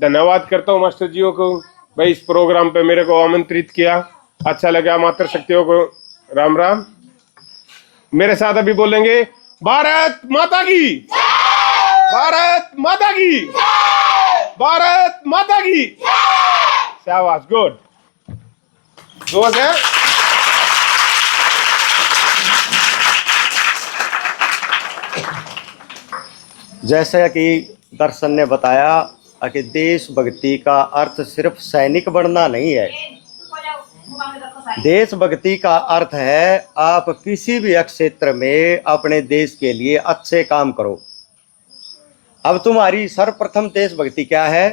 धन्यवाद करता हूँ मास्टर जियों को, भाई इस प्रोग्राम पे मेरे को आमंत्रित किया, अच्छा लगा। मातृशक्तियों को राम राम। मेरे साथ अभी बोलेंगे भारत माता की, भारत माता की, भारत माता की। शाबाश, गुड, जोर से। जैसा कि दर्शन ने बताया कि देशभक्ति का अर्थ सिर्फ सैनिक बनना नहीं है। देशभक्ति का अर्थ है आप किसी भी क्षेत्र में अपने देश के लिए अच्छे काम करो। अब तुम्हारी सर्वप्रथम देशभक्ति क्या है?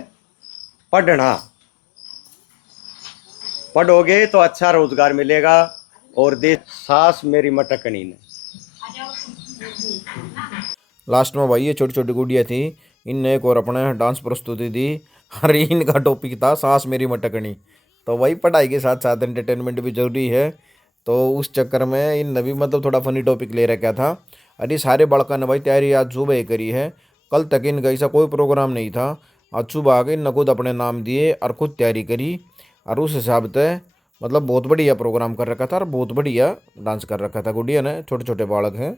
पढ़ना। पढ़ोगे तो अच्छा रोजगार मिलेगा। और देश सास मेरी मटकनी ने। लास्ट में भाई ये छोटी छोटी गुड़िया थी, इनने एक और अपने डांस प्रस्तुति दी। अरे इनका टॉपिक था सांस मेरी मटकनी। तो भाई पढ़ाई के साथ साथ एंटरटेनमेंट भी जरूरी है, तो उस चक्कर में इन भी मतलब थोड़ा फनी टॉपिक ले रखा था। अरे सारे बालका ने भाई तैयारी आज सुबह करी है, कल तक इनका ऐसा कोई प्रोग्राम नहीं था। आज सुबह आके इन खुद अपने नाम दिए और खुद तैयारी करी, और उस हिसाब से मतलब बहुत बढ़िया प्रोग्राम कर रखा था और बहुत बढ़िया डांस कर रखा था गुड़िया ने। छोटे छोटे बालक हैं।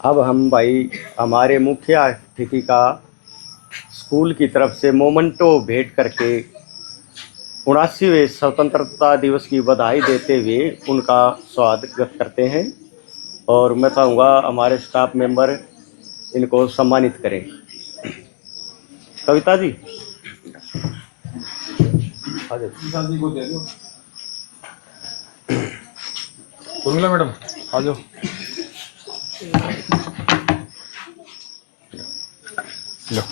अब हम भाई हमारे मुख्य अतिथि का स्कूल की तरफ से मोमेंटो भेंट करके 79वें स्वतंत्रता दिवस की बधाई देते हुए उनका स्वागत करते हैं। और मैं चाहूँगा हमारे स्टाफ मेंबर इनको सम्मानित करें। कविता जी जी को दे दो। उर्मिला मैडम आ जाओ। लो।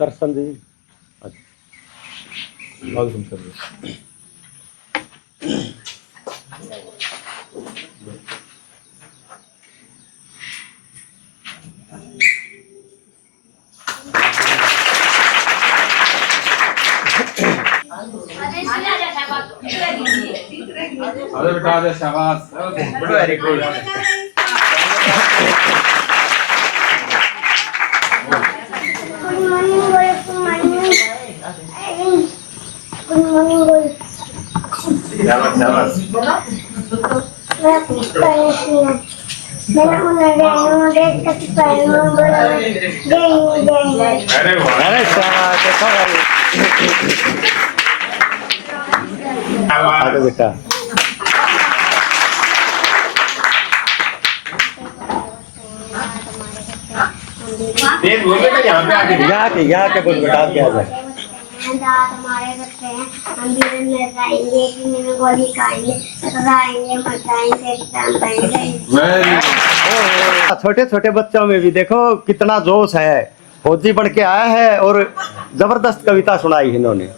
दर्शन जी अरे बेटा आ जा, शाबाश, वेरी गुड। अरे शाबाश बेटा। यहाँ के बोल बेटा क्या है? हमारे बच्चे हैं, हम जीवन में जाएंगे, किन्हीं में गोली खाएंगे, सताएंगे, मचाएंगे, छोटे छोटे बच्चों में भी देखो कितना जोश है। फौजी बन के आया है और जबरदस्त कविता सुनाई इन्होंने।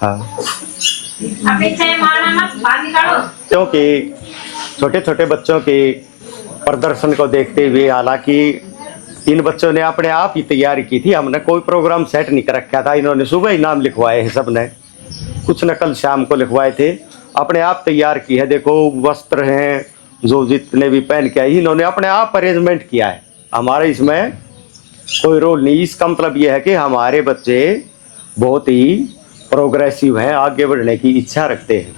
हाँ, क्योंकि छोटे छोटे बच्चों के प्रदर्शन को देखते हुए, हालांकि इन बच्चों ने अपने आप ही तैयारी की थी, हमने कोई प्रोग्राम सेट नहीं कर रखा था। इन्होंने सुबह ही नाम लिखवाए हैं, सबने कुछ न कल शाम को लिखवाए थे, अपने आप तैयार की है। देखो वस्त्र हैं जो जितने भी पहन के आई, इन्होंने अपने आप अरेंजमेंट किया है। हमारे इसमें कोई रोल नहीं। इसका मतलब ये है कि हमारे बच्चे बहुत ही प्रोग्रेसिव हैं, आगे बढ़ने की इच्छा रखते हैं।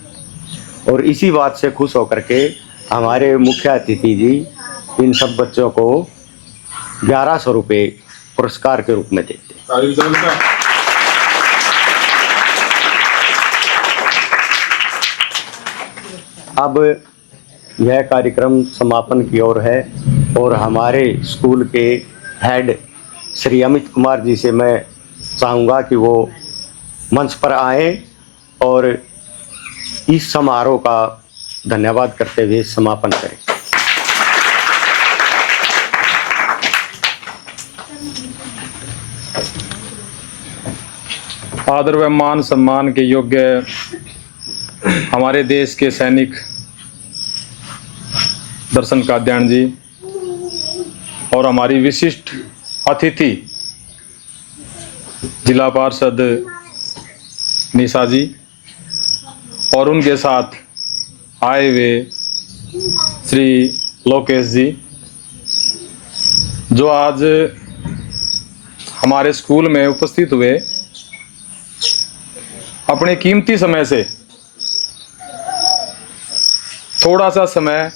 और इसी बात से खुश होकर के हमारे मुख्य अतिथि जी इन सब बच्चों को 1100 रुपये पुरस्कार के रूप में देते हैं। अब यह कार्यक्रम समापन की ओर है और हमारे स्कूल के हेड श्री अमित कुमार जी से मैं चाहूँगा कि वो मंच पर आए और इस समारोह का धन्यवाद करते हुए समापन करें। आदर व मान सम्मान के योग्य हमारे देश के सैनिक दर्शन कात्यायन जी और हमारी विशिष्ट अतिथि जिला पार्षद निशा जी और उनके साथ आए हुए श्री लोकेश जी, जो आज हमारे स्कूल में उपस्थित हुए, अपने कीमती समय से थोड़ा सा समय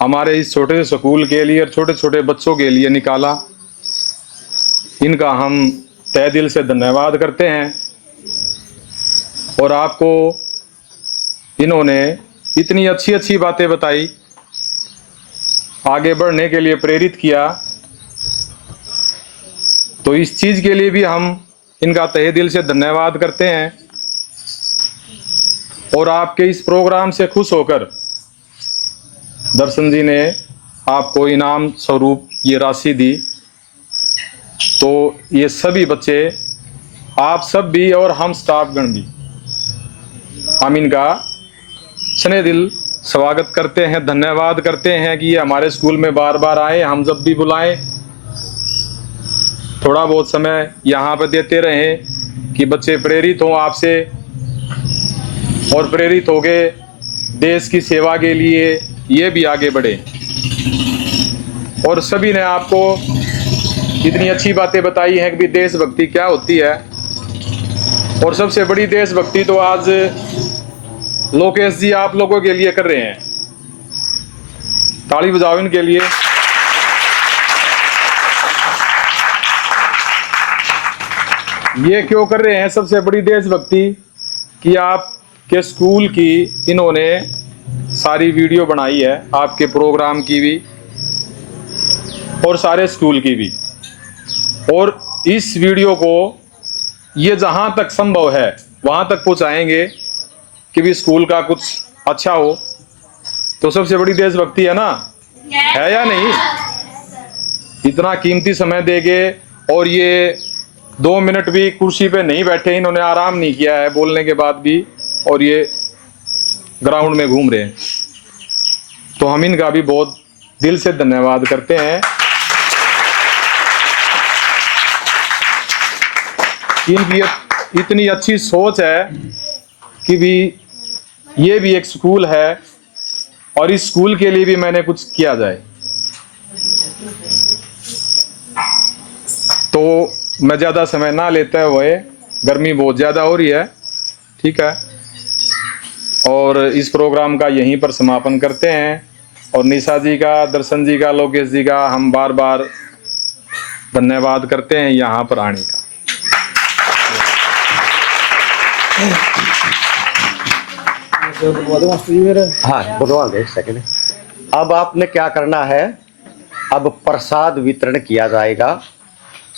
हमारे इस छोटे से स्कूल के लिए और छोटे छोटे बच्चों के लिए निकाला। इनका हम तहे दिल से धन्यवाद करते हैं। और आपको इन्होंने इतनी अच्छी अच्छी बातें बताई, आगे बढ़ने के लिए प्रेरित किया, तो इस चीज़ के लिए भी हम इनका तहे दिल से धन्यवाद करते हैं। और आपके इस प्रोग्राम से खुश होकर दर्शन जी ने आपको इनाम स्वरूप ये राशि दी। तो ये सभी बच्चे, आप सब भी और हम स्टाफगण भी, हम इनका स्नेह दिल स्वागत करते हैं, धन्यवाद करते हैं कि ये हमारे स्कूल में बार बार आए। हम जब भी बुलाएं थोड़ा बहुत समय यहाँ पर देते रहें कि बच्चे प्रेरित हों आपसे और प्रेरित हो गए देश की सेवा के लिए ये भी आगे बढ़े। और सभी ने आपको इतनी अच्छी बातें बताई हैं कि देशभक्ति क्या होती है। और सबसे बड़ी देशभक्ति तो आज लोकेश जी आप लोगों के लिए कर रहे हैं। ताली बजाओ इनके लिए। ये क्यों कर रहे हैं सबसे बड़ी देशभक्ति कि आपके स्कूल की इन्होंने सारी वीडियो बनाई है, आपके प्रोग्राम की भी और सारे स्कूल की भी। और इस वीडियो को ये जहां तक संभव है वहां तक पहुंचाएंगे कि भी स्कूल का कुछ अच्छा हो। तो सबसे बड़ी देशभक्ति है ना, है या नहीं? इतना कीमती समय देंगे और ये 2 मिनट भी कुर्सी पे नहीं बैठे, इन्होंने आराम नहीं किया है बोलने के बाद भी, और ये ग्राउंड में घूम रहे हैं। तो हम इनका भी बहुत दिल से धन्यवाद करते हैं। इनकी इतनी अच्छी सोच है कि भी ये भी एक स्कूल है और इस स्कूल के लिए भी मैंने कुछ किया जाए। तो मैं ज़्यादा समय ना लेते हुए, गर्मी बहुत ज़्यादा हो रही है, ठीक है, और इस प्रोग्राम का यहीं पर समापन करते हैं। और निशा जी का, दर्शन जी का, लोकेश जी का हम बार बार धन्यवाद करते हैं यहाँ पर आने का। हाँ, भगवान एक सेकंड। अब आपने क्या करना है, अब प्रसाद वितरण किया जाएगा।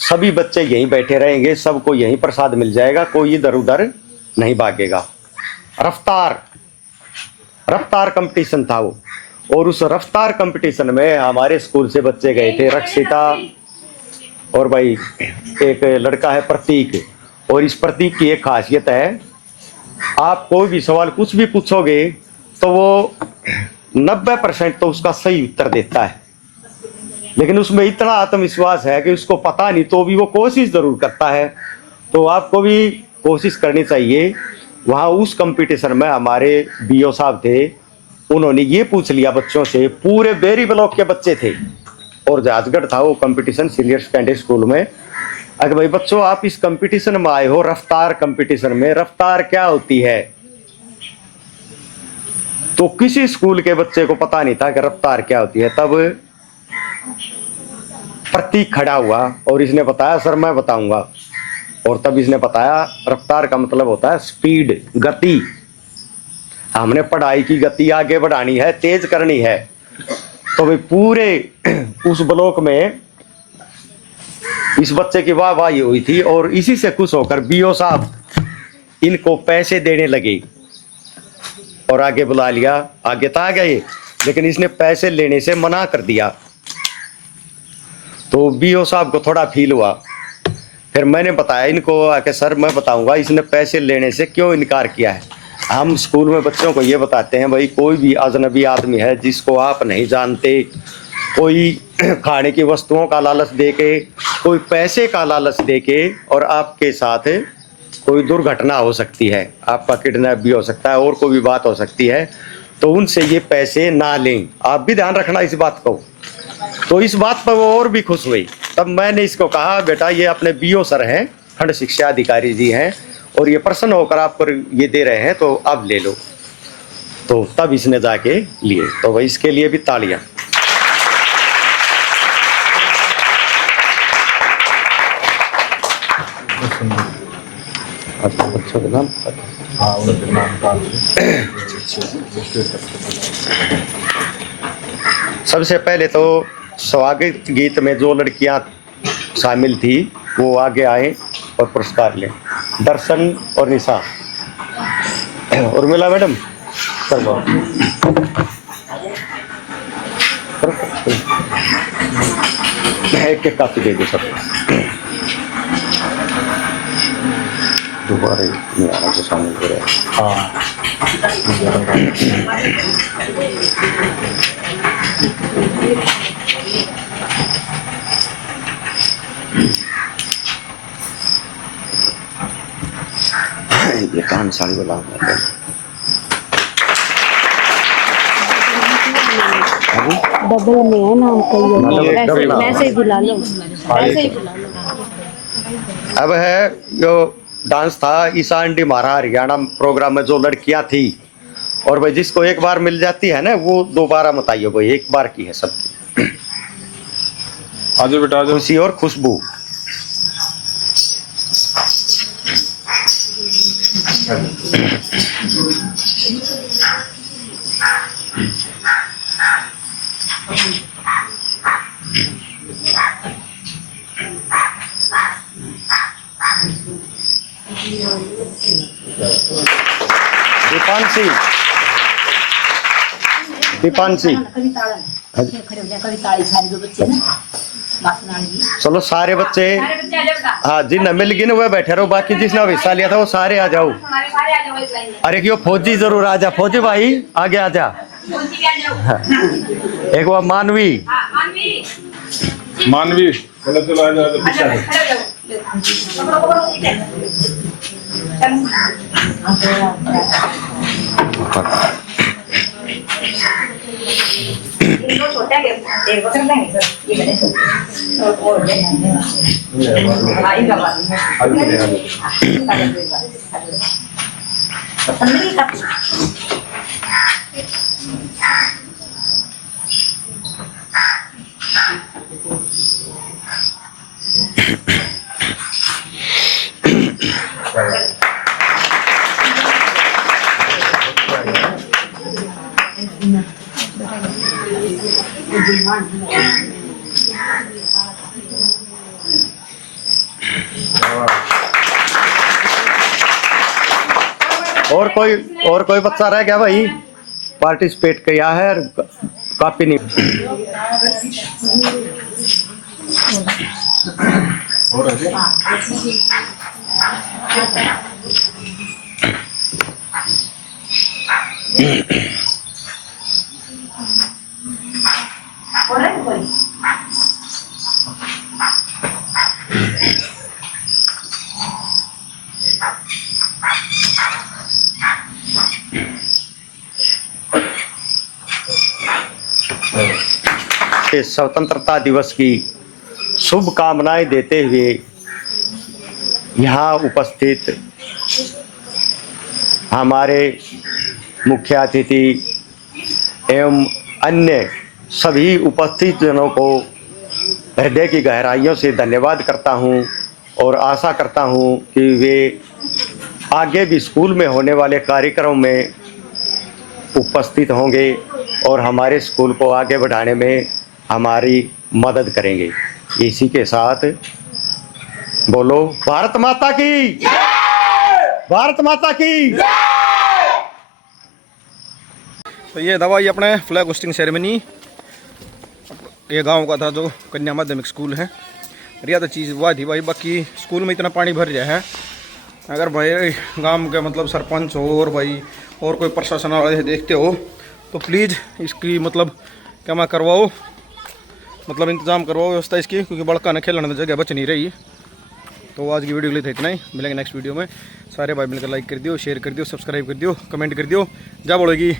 सभी बच्चे यहीं बैठे रहेंगे, सबको यहीं प्रसाद मिल जाएगा, कोई इधर उधर नहीं भागेगा। रफ्तार कंपटीशन था वो, और उस रफ्तार कंपटीशन में हमारे स्कूल से बच्चे गए थे, रक्षिता और भाई एक लड़का है प्रतीक। और इस प्रतीक की एक खासियत है, आप कोई भी सवाल कुछ भी पूछोगे तो वो 90% तो उसका सही उत्तर देता है, लेकिन उसमें इतना आत्मविश्वास है कि उसको पता नहीं तो भी वो कोशिश जरूर करता है। तो आपको भी कोशिश करनी चाहिए। वहाँ उस कंपटीशन में हमारे बीओ साहब थे, उन्होंने ये पूछ लिया बच्चों से, पूरे बेरी ब्लॉक के बच्चे थे और जहाजगढ़ था वो कंपटीशन सीनियर सेकेंडरी स्कूल में। अगर भाई बच्चों आप इस कंपटीशन में आए हो, रफ्तार कंपटीशन में, रफ्तार क्या होती है? तो किसी स्कूल के बच्चे को पता नहीं था कि रफ्तार क्या होती है। तब प्रतीक खड़ा हुआ और इसने बताया सर मैं बताऊंगा। और तब इसने बताया रफ्तार का मतलब होता है स्पीड, गति। हमने पढ़ाई की गति आगे बढ़ानी है, तेज करनी है। तो भाई पूरे उस ब्लॉक में इस बच्चे की वाहवाही हुई थी और इसी से खुश होकर बीओ साहब इनको पैसे देने लगे और आगे बुला लिया। आगे तो आ गए लेकिन इसने पैसे लेने से मना कर दिया। तो बीओ साहब को थोड़ा फील हुआ। फिर मैंने बताया इनको आके सर मैं बताऊंगा इसने पैसे लेने से क्यों इनकार किया है। हम स्कूल में बच्चों को ये बताते हैं भाई कोई भी अजनबी आदमी है जिसको आप नहीं जानते, कोई खाने की वस्तुओं का लालच देके, कोई पैसे का लालच देके और आपके साथ कोई दुर्घटना हो सकती है, आपका किडनैप भी हो सकता है और कोई भी बात हो सकती है, तो उनसे ये पैसे ना लें। आप भी ध्यान रखना इस बात को। तो इस बात पर वो और भी खुश हुई। तब मैंने इसको कहा बेटा ये अपने बीओ सर हैं, खंड शिक्षा अधिकारी जी हैं और ये प्रसन्न होकर आपको ये दे रहे हैं तो अब ले लो। तो तब इसने जाके लिए। तो भाई इसके लिए भी तालियां। अच्छा नाम सबसे पहले तो स्वागत गीत में जो लड़कियां शामिल थी वो आगे आए और पुरस्कार लें। दर्शन और निशा उर्मिला मैडम करवाओ। एक काफी दे दो सब। दोबारा नहीं आ रहा जो सामने हो रहा है। ये कान साड़ी वाला डबल में है नाम का, वैसे ही बुला लो, वैसे ही बुला लो। अब है जो डांस था ईशा अंडी मारा हरियाणा प्रोग्राम में जो लड़कियां थी और भाई जिसको एक बार मिल जाती है ना वो दोबारा मत आइए भाई, एक बार की है सबकी। आजो बेटा आजो। खुशी और खुशबू। दीपांशी चलो सारे बच्चे, हाँ जिन्हें मिल गई ना वह बैठे रहो, बाकी जिसने हिस्सा लिया था वो सारे आ जाओ। अरे क्यों फौजी जरूर आ जा, फौजी भाई आगे आ जा। एक वो मानवी मानवी चलो आ जाओ पीछे। और कोई बच्चा रह गया भाई पार्टिसिपेट किया है और काफी नहीं। के स्वतंत्रता दिवस की शुभकामनाएं देते हुए यहाँ उपस्थित हमारे मुख्य अतिथि एवं अन्य सभी उपस्थित जनों को हृदय की गहराइयों से धन्यवाद करता हूँ और आशा करता हूँ कि वे आगे भी स्कूल में होने वाले कार्यक्रमों में उपस्थित होंगे और हमारे स्कूल को आगे बढ़ाने में हमारी मदद करेंगे। इसी के साथ बोलो भारत माता की, भारत माता की। तो ये दवाई अपने फ्लैग होस्टिंग सेरेमनी ये गांव का था जो कन्या माध्यमिक स्कूल है। रिया तो चीज़ हुआ थी भाई, बाकी स्कूल में इतना पानी भर गया है। अगर भाई गांव के मतलब सरपंच हो और भाई और कोई प्रशासन वाले देखते हो तो प्लीज़ इसकी मतलब क्या मैं करवाओ, मतलब इंतज़ाम करवाओ व्यवस्था इसकी, क्योंकि बड़का न खेलने में जगह बच नहीं रही। तो आज की वीडियो के लिए था इतना ही, मिलेंगे नेक्स्ट वीडियो में। सारे भाई मिलकर लाइक कर दियो, शेयर कर दियो, सब्सक्राइब कर दियो, कमेंट कर दियो। जा बोलेगी।